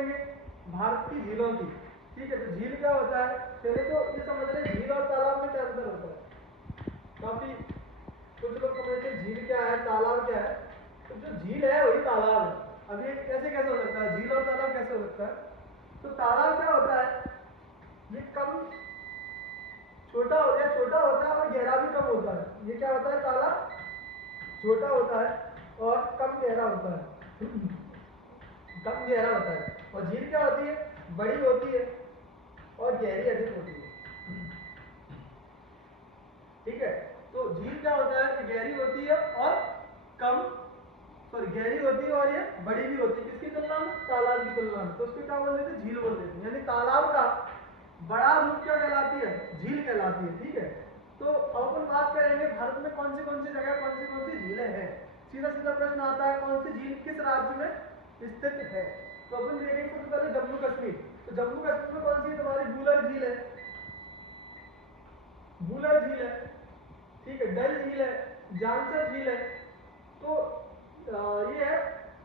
करेंगे भारत की झीलों की। ठीक है, तो झील क्या होता है, पहले तो ये समझ रहे झील और तालाब में क्या अंतर होता है। काफी कुछ लोग समझते हैं झील क्या है तालाब क्या है, तो जो झील है वही तालाब है। अब ये कैसे कैसे हो सकता है, झील और तालाब कैसे हो सकता है, तो तालाब क्या होता है, ये कम छोटा होता है और गहरा भी कम होता है। ये क्या होता है, तालाब छोटा होता है और कम गहरा होता है कम गहरा होता है। और झील क्या होती है, बड़ी होती है और गहरी अधिक होती है। ठीक है, तो झील क्या होता है कि गहरी होती है और कम गहरी होती है और ये बड़ी भी होती है, किसकी तुलना में, तालाब की तुलना में। तो उसको क्या बोल देते हैं, झील बोल देते हैं। यानी तालाब का बड़ा रूप क्या कहलाती है, झील कहलाती है। ठीक है, तो अब अपन बात करेंगे भारत में कौन सी जगह कौन सी झीलें हैं। सीधा सीधा प्रश्न आता है कौन सी झील किस राज्य में स्थित है। तो अपन देखेंगे सबसे पहले जम्मू कश्मीर। तो जम्मू कश्मीर में कौन सी है, तुम्हारी वुलर झील है, वुलर झील है। ठीक है, डल झील है, जानसर झील है। तो ये है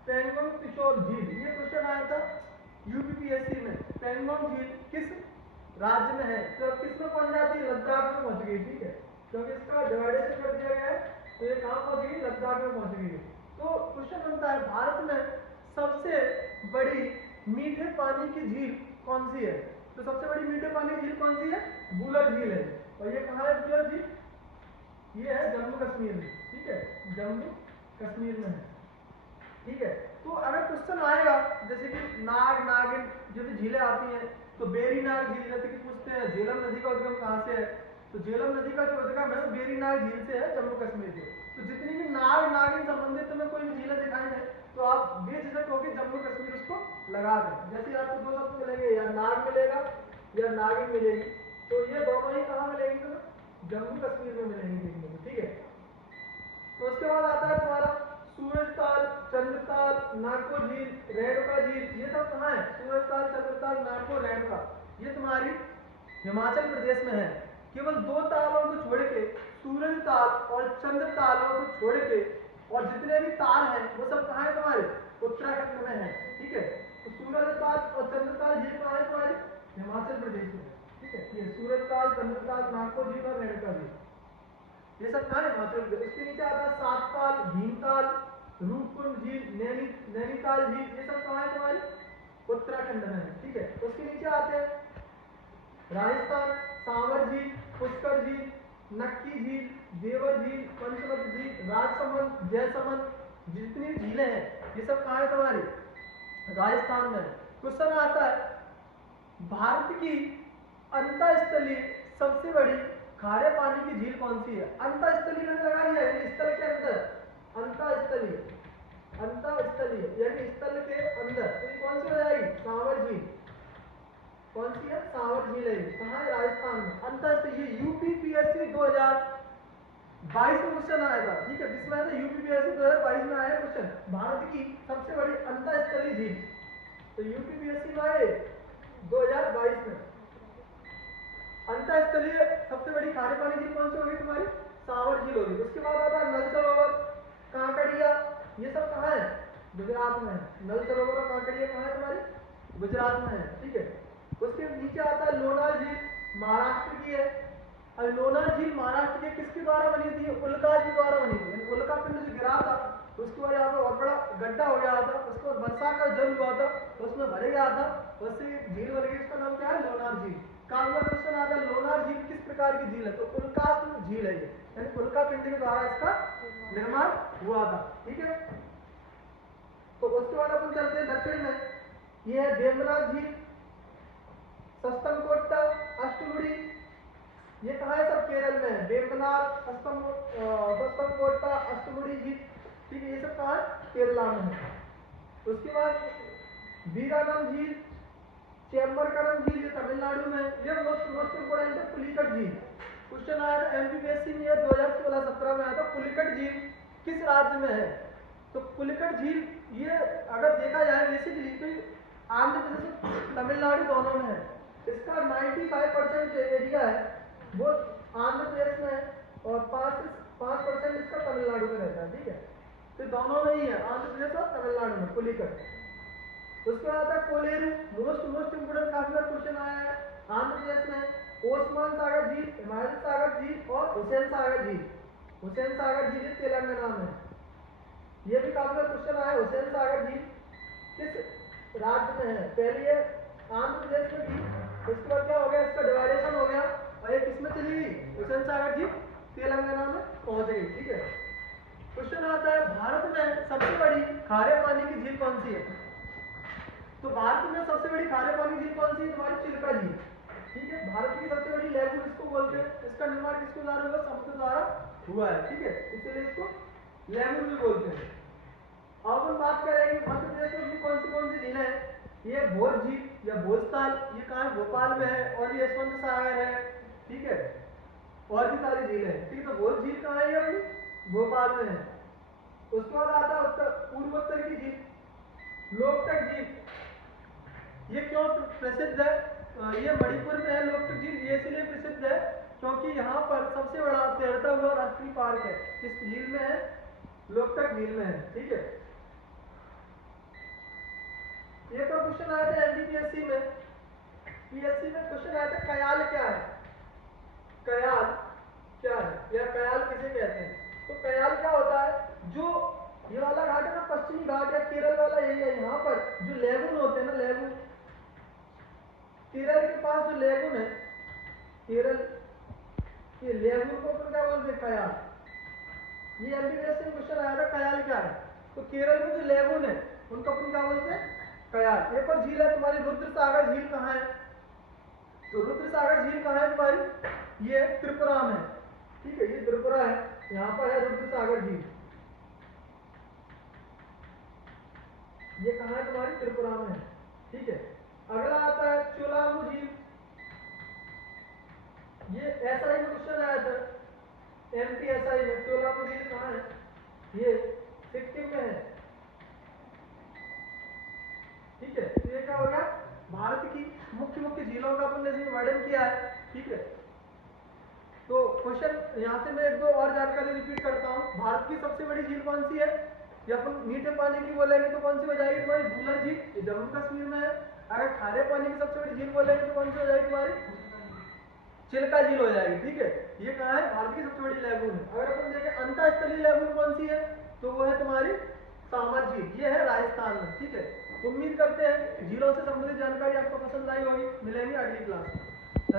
पेंगोंग पिशोर झील। ये क्वेश्चन आया था यूपीपीएससी में, पेंगोंग झील किस राज्य में है, तो किस में पहुंच जाती है, लद्दाख में पहुंच गई। ठीक है, क्योंकि इसका डिवाइडेशन कर दिया गया है, तो ये कहां पहुंच गई, लद्दाख में पहुंच गई। तो क्वेश्चन बनता है भारत में सबसे बड़ी मीठे पानी की झील कौन सी है। तो सबसे बड़ी मीठे पानी की झील कौन सी है, वुलर झील है। और ये कहां है वुलर झील, ये है जम्मू कश्मीर में। ठीक है, जम्मू कश्मीर में है। ठीक है, तो अगर क्वेश्चन आएगा जैसे कि नाग नागिन जैसे झीलें आती हैं, तो बेरी नाग झील जैसे कि पूछते हैं झेलम नदी का उद्गम कहाँ से है, तो झेलम नदी का जो उद्गम है बेरी नाग झील से है, जम्मू कश्मीर से। तो जितनी भी नाग नागिन संबंधित तुम्हें कोई भी झीलें दिखाई है, तो आप बेझिझक होकर जम्मू कश्मीर उसको लगा दें। जैसे आपको दो शब्द मिलेंगे, या नाग मिलेगा या नागिन मिलेगी, तो ये दोनों ही कहाँ मिलेंगी तुम्हें, जम्मू कश्मीर में मिलेंगी देखने को। ठीक है, तो उसके बाद आता है तुम्हारा सूरजताल, चंद्रताल, नाको झील, रेणुका झील। ये सब कहाँ है, सूरजताल, चंद्रताल, नाको, रेणुका, ये तुम्हारी हिमाचल प्रदेश में है। केवल दो तालों को छोड़ के, सूरजताल और चंद्रतालों को छोड़ के, और जितने भी ताल हैं वो सब कहाँ है तुम्हारे, उत्तराखंड में है। ठीक है, तो सूरजताल और चंद्रताल झील कहाँ है तुम्हारी, हिमाचल प्रदेश में। ठीक है, ये सूरजताल, चंद्रताल, नाको झील और रेणुका झील, ये सब कहाँ है, हिमाचल प्रदेश। उसके नीचे आता है सातताल, भीमताल, रूपकुंड झील, नैनीताल झील, ये सब कहाँ है तुम्हारी, उत्तराखंड में है। ठीक है, उसके नीचे आते हैं राजस्थान, सांवर झील, पुष्कर झील, नक्की झील, देवर झील, पंचवटी झील, राजसमंद, जयसमंद, जितनी झीलें हैं ये सब कहाँ है तुम्हारी, राजस्थान में। क्वेश्चन आता है भारत की अंतःस्थलीय सबसे बड़ी खारे पानी की झील कौन सी है। अंतःस्थलीय मैंने लगा लिया है, स्थल के अंदर, अंतःस्थलीय, अंतःस्थलीय यानी स्थल के अंदर, तो ये कौन सी हो जाएगी, सांवर झील। कौन सी है, सांवर झील है। कहाँ है, राजस्थान में। अंतःस्थलीय यूपीपीएससी 2022 में क्वेश्चन आया था। ठीक है, जिसमें आया था यूपीपीएससी 2022 में आया क्वेश्चन, भारत की सबसे बड़ी अंतःस्थलीय झील। तो यूपीपीएससी में आए 2022 में अंतःस्थलीय सबसे बड़ी खारे पानी झील कौन सी होगी तुम्हारी, सांवर झील होगी। उसके बाद आता है नल सरोवर, कांकड़िया, ये सब कहाँ है, गुजरात में है। नल सरोवर और कांकड़िया कहाँ है तुम्हारी, गुजरात में है। ठीक है, उसके नीचे आता है लोनार झील, महाराष्ट्र की है। और लोनार झील महाराष्ट्र के किसके द्वारा बनी थी, उल्का के द्वारा बनी थी। उल्का पिंड जो गिरा था उसके बाद यहाँ पे बहुत बड़ा गड्ढा हो गया था, उसको वर्षा का जल हुआ था, उसमें भर गया था, उससे झील बन गई। उसका नाम क्या है, लोनार झील। कागवा क्वेश्चन आता है लोनार झील किस प्रकार की झील है, तो उल्का झील है ये, यानी उल्का पिंड के द्वारा इसका निर्माण हुआ था। ठीक है, तो उसके बाद अपन चलते हैं दक्षिण में, ये है वेम्बनाथ झील, सस्तमकोट्टा, अष्टमुड़ी, ये कहाँ है, सब केरल में है। वेम्बनाथ, सस्तमकोट्टा, अष्टमुड़ी झील, ठीक है, ये सब कहाँ है, केरला में है। उसके बाद वीरानम झील, चेम्बरकरम झील, ये तमिलनाडु में। ये मोस्ट इंपोर्टेंट है पुलिकट झील। क्वेश्चन आया था एमपीएससी में 2016-17 में आया था, पुलिकट झील किस राज्य में है। तो पुलिकट झील ये अगर देखा जाए बेसिकली तो आंध्र प्रदेश और तमिलनाडु दोनों में है। इसका 95% जो एरिया है वो आंध्र प्रदेश में है और 5% इसका तमिलनाडु में रहता है। ठीक है, तो दोनों में ही है, आंध्र प्रदेश और तमिलनाडु में पुलिकट। उसके बाद आता है कोलेरू, मोस्ट इंपोर्टेंट, काफी बार क्वेश्चन आया है आंध्र प्रदेश में। ओस्मान सागर झील, हिमायत सागर झील और हुसैन सागर झील। हुसैन सागर झील तेलंगाना में, ये भी काफी बार क्वेश्चन आया। हुसैन सागर झील किस राज्य में है? पहले ये आंध्र प्रदेश में थी, उसके बाद क्या हो गया, इसका डिवाइडेशन हो गया और ये किसमें चली गई, हुसैन सागर झील तेलंगाना में पहुंच गई। ठीक है, क्वेश्चन आता है भारत में सबसे बड़ी खारे पानी की झील कौन सी है? तो भारत में सबसे बड़ी खारे पानी झील कौन सी है? तुम्हारी चिल्का झील। ठीक है, भारत की सबसे बड़ी लेगून इसको बोलते हैं। इसका निर्माण किसके द्वारा हुआ? समुद्र द्वारा हुआ है। ठीक है, इसलिए इसको लेगून भी बोलते हैं। अब हम बात करेंगे मध्य प्रदेश में भी कौन सी झीलें हैं। ये भोज झील या भोजताल, ये कहाँ है? भोपाल में है। और ये यशवंत सागर है। ठीक है, और भी सारी झीलें हैं। ठीक है, तो भोज झील कहाँ है? ये अपनी भोपाल में है। उसके बाद आता है उत्तर पूर्वोत्तर की झील, लोकटक झील। ये क्यों प्रसिद्ध है? ये मणिपुर में है लोकटक झील। ये इसलिए प्रसिद्ध है क्योंकि यहाँ पर सबसे बड़ा तैरता हुआ राष्ट्रीय पार्क है। किस झील में है? लोकटक झील में है। ठीक है, ये तो क्वेश्चन आया था एमपीएससी में। पीएससी में क्वेश्चन आया था कयाल क्या है? कयाल क्या है या कयाल किसे कहते हैं? तो कयाल क्या होता है? जो ये वाला घाट है ना, पश्चिमी घाट या केरल वाला एरिया, यहाँ पर जो लेगून होते हैं ना, लेगून, केरल के पास जो लेगून है, केरल के लेगून को अपन क्या बोलते हैं? कयाल। ये एमपीएससी में क्वेश्चन आया था कयाल क्या है? तो केरल में जो लेगून है उनको अपन क्या बोलते हैं? कयाल। एक और झील है तुम्हारी रुद्र सागर झील, कहाँ है? तो रुद्र सागर झील कहाँ है तुम्हारी? ये त्रिपुरा में। ठीक है, ये त्रिपुरा है, यहाँ पर है रुद्र सागर झील। ये कहाँ है तुम्हारी? त्रिपुरा में है। ठीक है, अगला आता है चोलामू झील। ये एसआई में क्वेश्चन आया था, एमपीएसआई में। चोलामू झील कहाँ है? ये सिक्किम में है। ठीक है, तो ये क्या हो गया? भारत की मुख्य झीलों का अपन ने इसमें वर्णन किया है। ठीक है, तो क्वेश्चन यहाँ से मैं एक दो और जानकारी रिपीट करता हूँ। भारत की सबसे बड़ी झील कौन सी है? ये अपन मीठे पानी की बोलेंगे तो कौन सी हो जाएगी तुम्हारी? भूलर झील, ये जम्मू कश्मीर में है। अगर खारे पानी की सबसे बड़ी झील बोलेंगे तो कौन सी हो जाएगी तुम्हारी? चिल्का झील हो जाएगी। ठीक है, ये कहाँ है? भारत की सबसे बड़ी लेगून है। अगर अपन देखें अंतःस्थलीय लेगून कौन सी है, तो वो है तुम्हारी सामर झील, ये है राजस्थान में। ठीक है, उम्मीद करते हैं झीलों से संबंधित जानकारी आपको पसंद आई होगी। मिलेंगे अगली क्लास में।